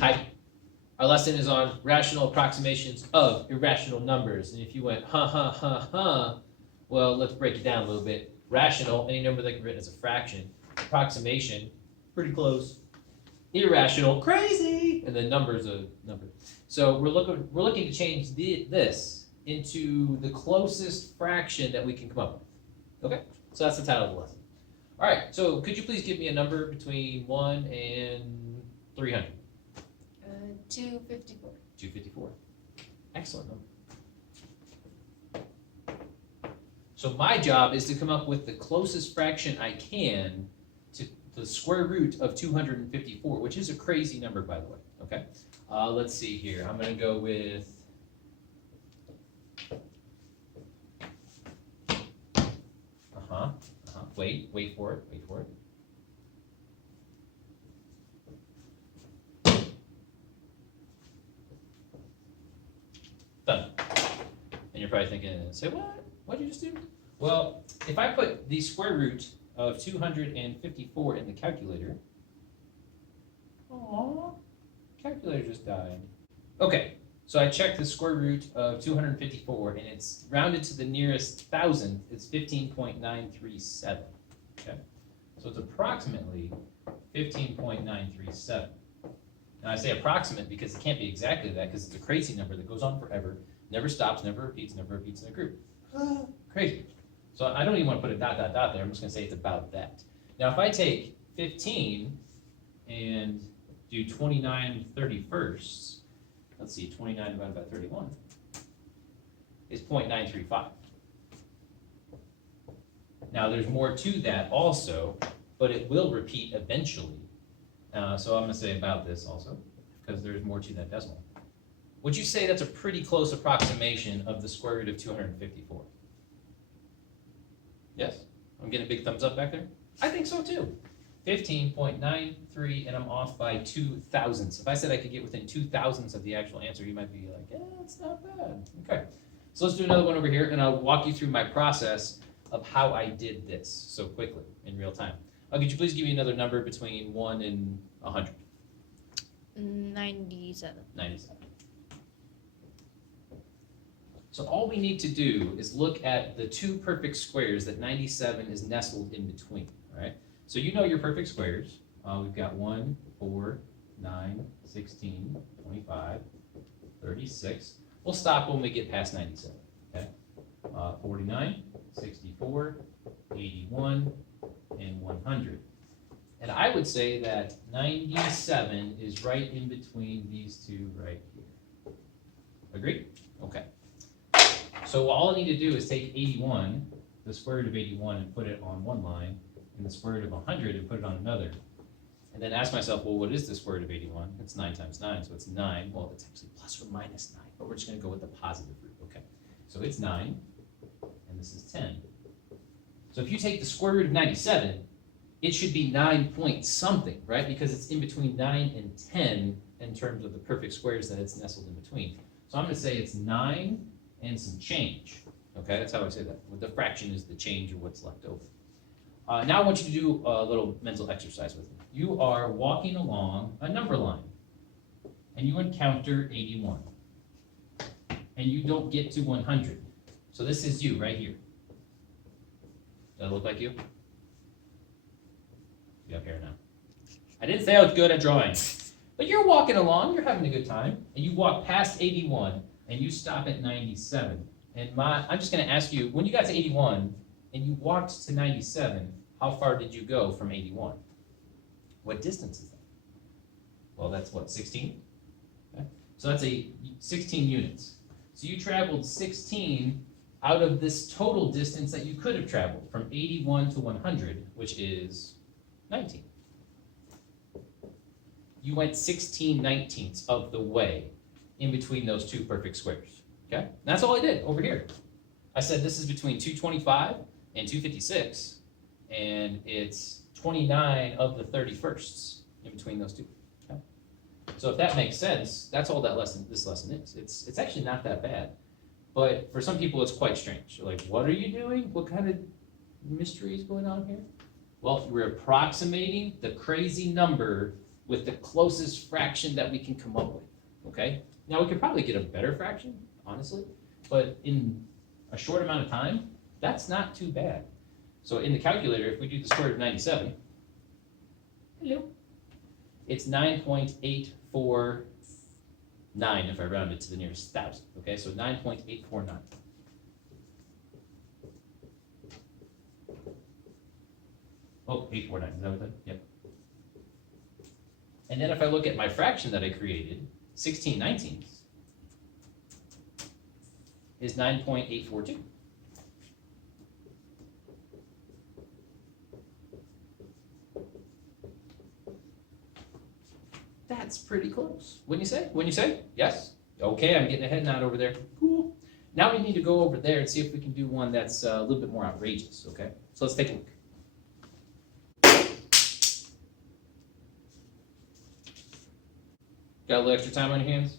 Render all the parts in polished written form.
Hi. Our lesson is on rational approximations of irrational numbers. And if you went, well, let's break it down a little bit. Rational, any number that can be written as a fraction. Approximation, pretty close. Irrational, crazy. And then number's a number. So we're looking to change this into the closest fraction that we can come up with. Okay? So that's the title of the lesson. All right, so could you please give me a number between 1 and 300? 254. 254. Excellent number. So my job is to come up with the closest fraction I can to the square root of 254, which is a crazy number, by the way. Okay? Let's see here. I'm going to go with... Wait for it. Done. And you're probably thinking, say what? What did you just do? Well, if I put the square root of 254 in the calculator, calculator just died. Okay, so I checked the square root of 254, and it's rounded to the nearest thousandth. It's 15.937. Okay, so it's approximately 15.937. Now I say approximate because it can't be exactly that, because it's a crazy number that goes on forever, never stops, never repeats in a group. Crazy. So I don't even want to put a dot there. I'm just going to say it's about that. Now if I take 15 and do 29 31sts, let's see, 29 divided by 31 is 0.935. Now there's more to that also, but it will repeat eventually. So I'm going to say about this also, because there's more to that decimal. Would you say that's a pretty close approximation of the square root of 254? Yes? I'm getting a big thumbs up back there? I think so too. 15.93, and I'm off by 2 thousandths. If I said I could get within 2 thousandths of the actual answer, you might be like, yeah, it's not bad. Okay, so let's do another one over here, and I'll walk you through my process of how I did this so quickly in real time. Could you please give me another number between 1 and 100? 97. 97. So all we need to do is look at the two perfect squares that 97 is nestled in between, all right? So you know your perfect squares. We've got 1, 4, 9, 16, 25, 36. We'll stop when we get past 97, okay? 49, 64, 81, and 100. And I would say that 97 is right in between these two right here. Agree? Okay. So all I need to do is take 81, the square root of 81, and put it on one line, and the square root of 100 and put it on another. And then ask myself, well, what is the square root of 81? It's 9 times 9, so it's 9. Well, it's actually plus or minus 9, but we're just going to go with the positive root. Okay. So it's 9, and this is 10. So if you take the square root of 97, it should be 9 point something, right? Because it's in between 9 and 10 in terms of the perfect squares that it's nestled in between. So I'm going to say it's 9 and some change. Okay, that's how I say that. The fraction is the change or what's left over. Now I want you to do a little mental exercise with me. You are walking along a number line, and you encounter 81, and you don't get to 100. So this is you right here. Does that look like you? You have hair now. I didn't say I was good at drawing, but you're walking along, you're having a good time, and you walk past 81, and you stop at 97. And I'm just going to ask you, when you got to 81, and you walked to 97, how far did you go from 81? What distance is that? Well, that's what, 16? Okay. So that's 16 units. So you traveled 16 out of this total distance that you could have traveled from 81 to 100, which is 19. You went 16/19ths of the way in between those two perfect squares. Okay? And that's all I did over here. I said this is between 225 and 256, and it's 29 of the 31sts in between those two. Okay? So if that makes sense, that's all this lesson is. It's actually not that bad. But for some people, it's quite strange. You're like, what are you doing? What kind of mystery is going on here? Well, we're approximating the crazy number with the closest fraction that we can come up with, okay? Now, we could probably get a better fraction, honestly, but in a short amount of time, that's not too bad. So in the calculator, if we do the square root of 97, hello, it's 9.849 if I round it to the nearest thousand, okay? So 9.849. Oh, 849, is that what that? Yep. And then if I look at my fraction that I created, 16/19 is 9.842. That's pretty close. Wouldn't you say? Wouldn't you say? Yes? Okay, I'm getting a head nod over there. Cool. Now we need to go over there and see if we can do one that's a little bit more outrageous, okay? So let's take a look. Got a little extra time on your hands?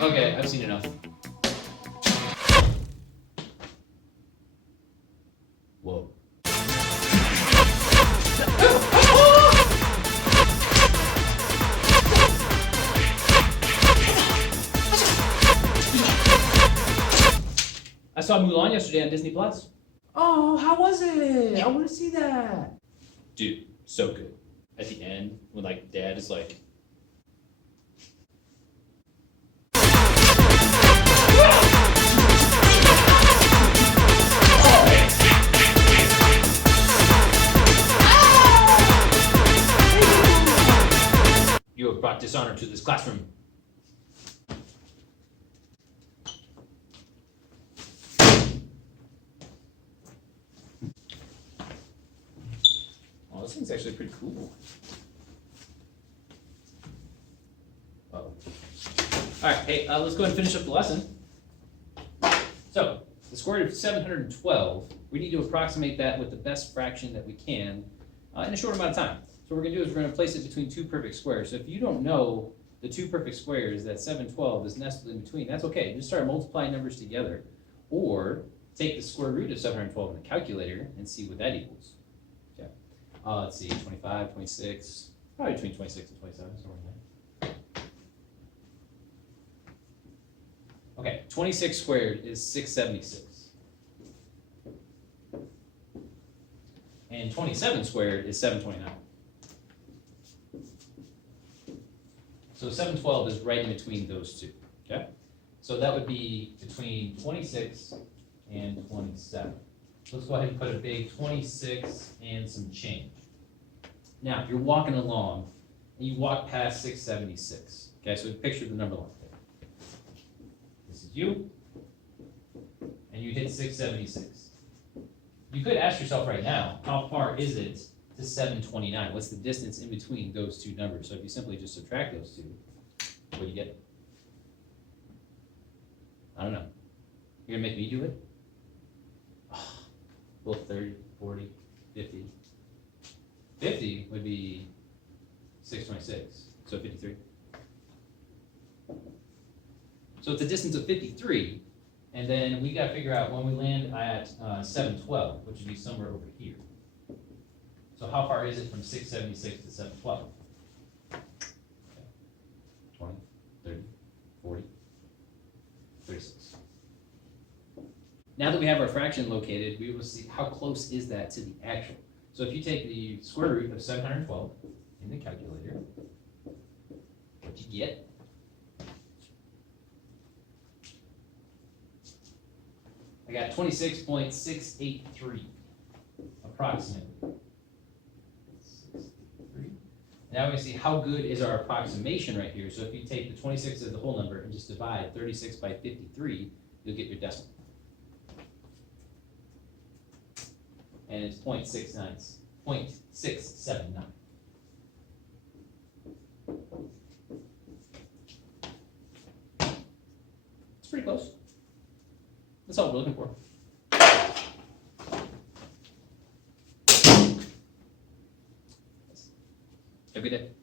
Okay, I've seen enough. Whoa. I saw Mulan yesterday on Disney Plus. Oh, how was it? I want to see that. Dude, so good. At the end, when like Dad is like, you have brought dishonor to this classroom. Oh, this thing's actually pretty cool. Uh-oh. All right, hey, let's go ahead and finish up the lesson. So, the square root of 712, we need to approximate that with the best fraction that we can in a short amount of time. So what we're going to do is we're going to place it between two perfect squares. So if you don't know the two perfect squares that 712 is nestled in between, that's okay. Just start multiplying numbers together. Or take the square root of 712 in the calculator and see what that equals. Okay. Let's see, 25, 26, probably between 26 and 27, somewhere in there. Okay, 26 squared is 676. And 27 squared is 729. So 712 is right in between those two, okay? So that would be between 26 and 27. So let's go ahead and put a big 26 and some change. Now, if you're walking along and you walk past 676, okay, so picture the number line there. This is you, and you hit 676. You could ask yourself right now, how far is it to 729? What's the distance in between those two numbers? So if you simply just subtract those two, what do you get? I don't know. You're gonna make me do it? Oh, well, 30, 40, 50. 50 would be 626, so 53. So it's a distance of 53, and then we gotta figure out when we land at 712, which would be somewhere over here. So how far is it from 676 to 712? 20, 30, 40, 36. Now that we have our fraction located, we will see how close is that to the actual. So if you take the square root of 712 in the calculator, what you get? I got 26.683, approximately. 683. Now we can see how good is our approximation right here. So if you take the 26 as the whole number and just divide 36 by 53, you'll get your decimal. And it's 0.679. It's pretty close. That's all we're looking for. Have a good day.